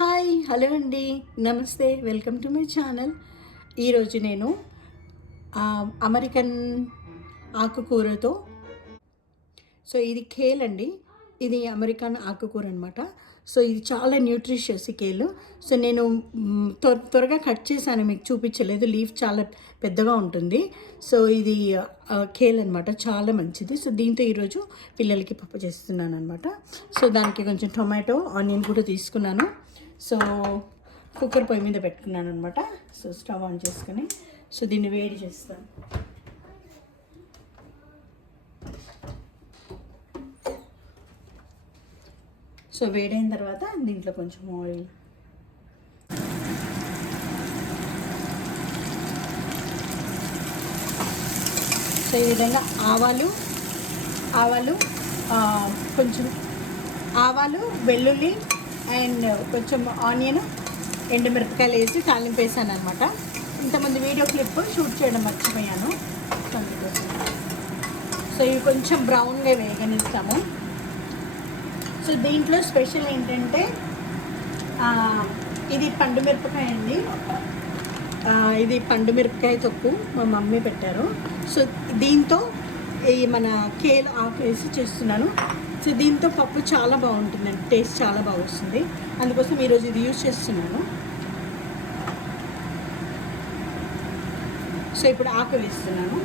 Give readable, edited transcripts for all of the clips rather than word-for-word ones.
Hi hello అండి, నమస్తే, welcome to my channel. ఈరోజు నేను అమెరికన్ ఆకుకూరతో ఇది కేల్ అండి. ఇది అమెరికన్ ఆకుకూర అనమాట. ఇది చాలా న్యూట్రిషియస్ ఈ కేల్. నేను త్వరగా కట్ చేశాను, మీకు చూపించలేదు. లీఫ్ చాలా పెద్దగా ఉంటుంది. ఇది కేల్ అనమాట, చాలా మంచిది. దీంతో ఈరోజు పిల్లలకి పప్పు చేస్తున్నాను అనమాట. దానికి కొంచెం టొమాటో, ఆనియన్ కూడా తీసుకున్నాను. కుక్కర్ పొయ్యి మీద పెట్టుకున్నాను అనమాట. స్టవ్ ఆన్ చేసుకొని దీన్ని వేడి చేస్తాను. వేడైన తర్వాత దీంట్లో కొంచెం ఆయిల్, ఈ విధంగా ఆవాలు కొంచెం ఆవాలు, వెల్లుల్లి అండ్ కొంచెం ఆనియన్, ఎండుమిరపకాయలు వేసి తాలింపు వేసాను అనమాట. ఇంతమంది వీడియో క్లిప్ షూట్ చేయడం మర్చిపోయాను. ఇవి కొంచెం బ్రౌన్గా వేగనిస్తాము. దీంట్లో స్పెషల్ ఏంటంటే ఇది పండు మిరపకాయ అండి. ఇది పండు మిరపకాయ తొక్కు మా మమ్మీ పెట్టారు. దీంతో ఈ మన కేల్ ఆకు వేసి చేస్తున్నాను. దీంతో పప్పు చాలా బాగుంటుందండి, టేస్ట్ చాలా బాగా వస్తుంది. అందుకోసం ఈరోజు ఇది యూజ్ చేస్తున్నాను. ఇప్పుడు ఆకు వేస్తున్నాను.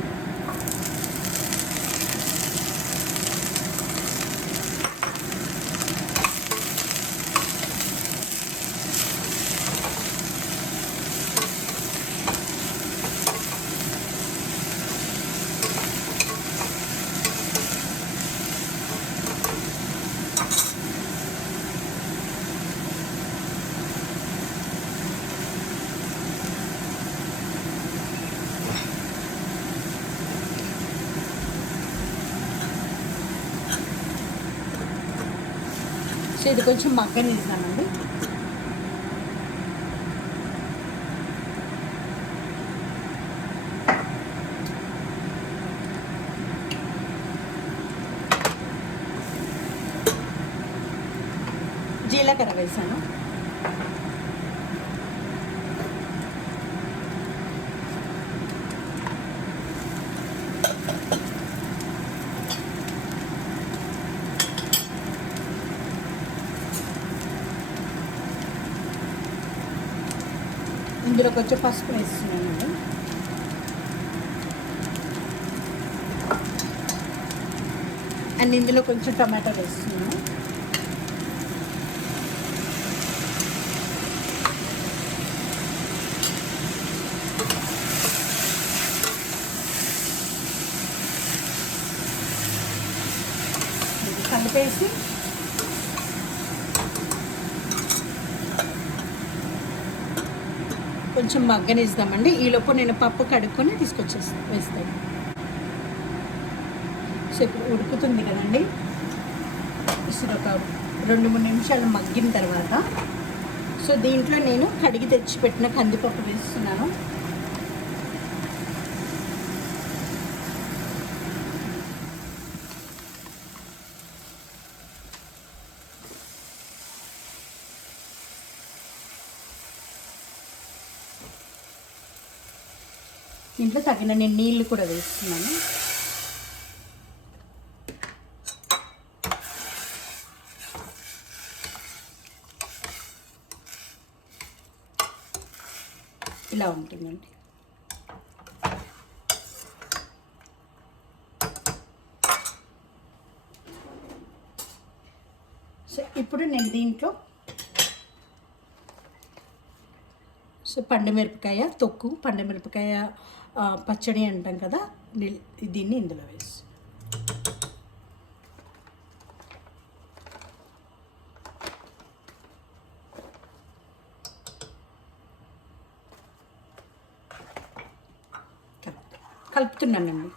ఇది కొంచెం మగ్గనిస్తానండి. జీలకర్ర వేసాను. ఇందులో కొంచెం పసుపు వేస్తున్నానండి. అండ్ ఇందులో కొంచెం టమాటా వేస్తున్నాను. కలిపేసి కొంచెం మగ్గనిద్దామండి. ఈలోపు నేను పప్పు కడుక్కొని వేస్తాను. ఇప్పుడు ఉడుకుతుంది కదండి. ఒక 2-3 నిమిషాలు మగ్గిన తర్వాత దీంట్లో నేను కడిగి తెచ్చిపెట్టిన కందిపప్పు వేస్తున్నాను. దీంట్లో తగిన నేను నీళ్ళు కూడా వేస్తున్నాను. ఇలా ఉంటుందండి. ఇప్పుడు నేను దీంట్లో పండుమిరపకాయ తొక్కు, పండుమిరపకాయ పచ్చడి అంటాం కదా, దీన్ని ఇందులో వేసి కలుపుతున్నానండి.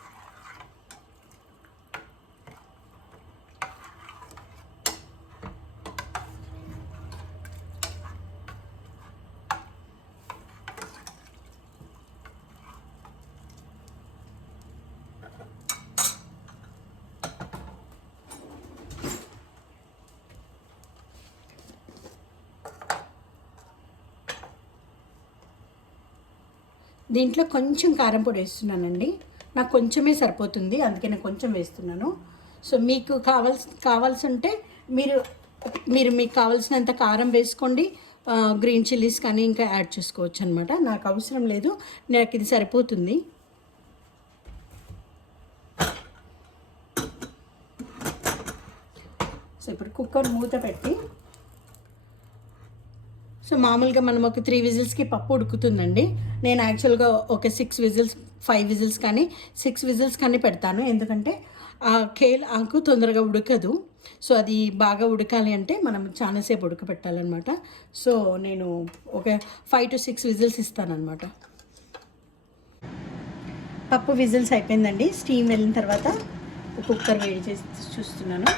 దీంట్లో కొంచెం కారం పొడి వేస్తున్నానండి. నాకు కొంచెమే సరిపోతుంది, అందుకే నేను కొంచెం వేస్తున్నాను. సో మీకు కావాల్సి ఉంటే మీరు మీకు కావాల్సినంత కారం వేసుకోండి. గ్రీన్ చిల్లీస్ కానీ ఇంకా యాడ్ చేసుకోవచ్చు అనమాట. నాకు అవసరం లేదు, నాకు ఇది సరిపోతుంది. సో ఇప్పుడు కుక్కర్ మూత పెట్టి, సో మామూలుగా మనం ఒక 3 విజిల్స్కి పప్పు ఉడుకుతుందండి. నేను యాక్చువల్గా ఒక 6 విజిల్స్ 5 విజిల్స్ కానీ 6 విజిల్స్ కానీ పెడతాను. ఎందుకంటే ఆ కేల్ ఆకు తొందరగా ఉడకదు. సో అది బాగా ఉడకాలి అంటే మనం చాలాసేపు ఉడకపెట్టాలన్నమాట. సో నేను ఒక 5 to 6 విజిల్స్ ఇస్తానన్నమాట. పప్పు విజిల్స్ అయిపోయిందండి. స్టీమ్ వెళ్ళిన తర్వాత కుక్కర్ వేడి చేసి చూస్తున్నాను.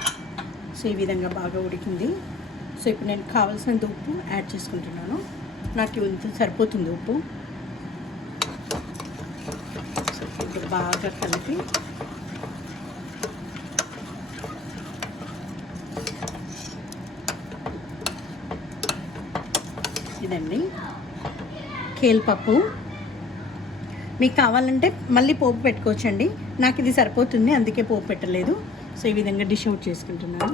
సో ఈ విధంగా బాగా ఉడికింది. సో ఇప్పుడు నేను కావాల్సినంత ఉప్పు యాడ్ చేసుకుంటున్నాను. నాకు ఇంత సరిపోతుంది ఉప్పు. సో ఇప్పుడు బాగా కలిపి ఇదండి కేల్ పప్పు. మీకు కావాలంటే మళ్ళీ పోపు పెట్టుకోవచ్చండి. నాకు ఇది సరిపోతుంది, అందుకే పోపు పెట్టలేదు. సో ఈ విధంగా డిష్ అవుట్ చేసుకుంటున్నాను.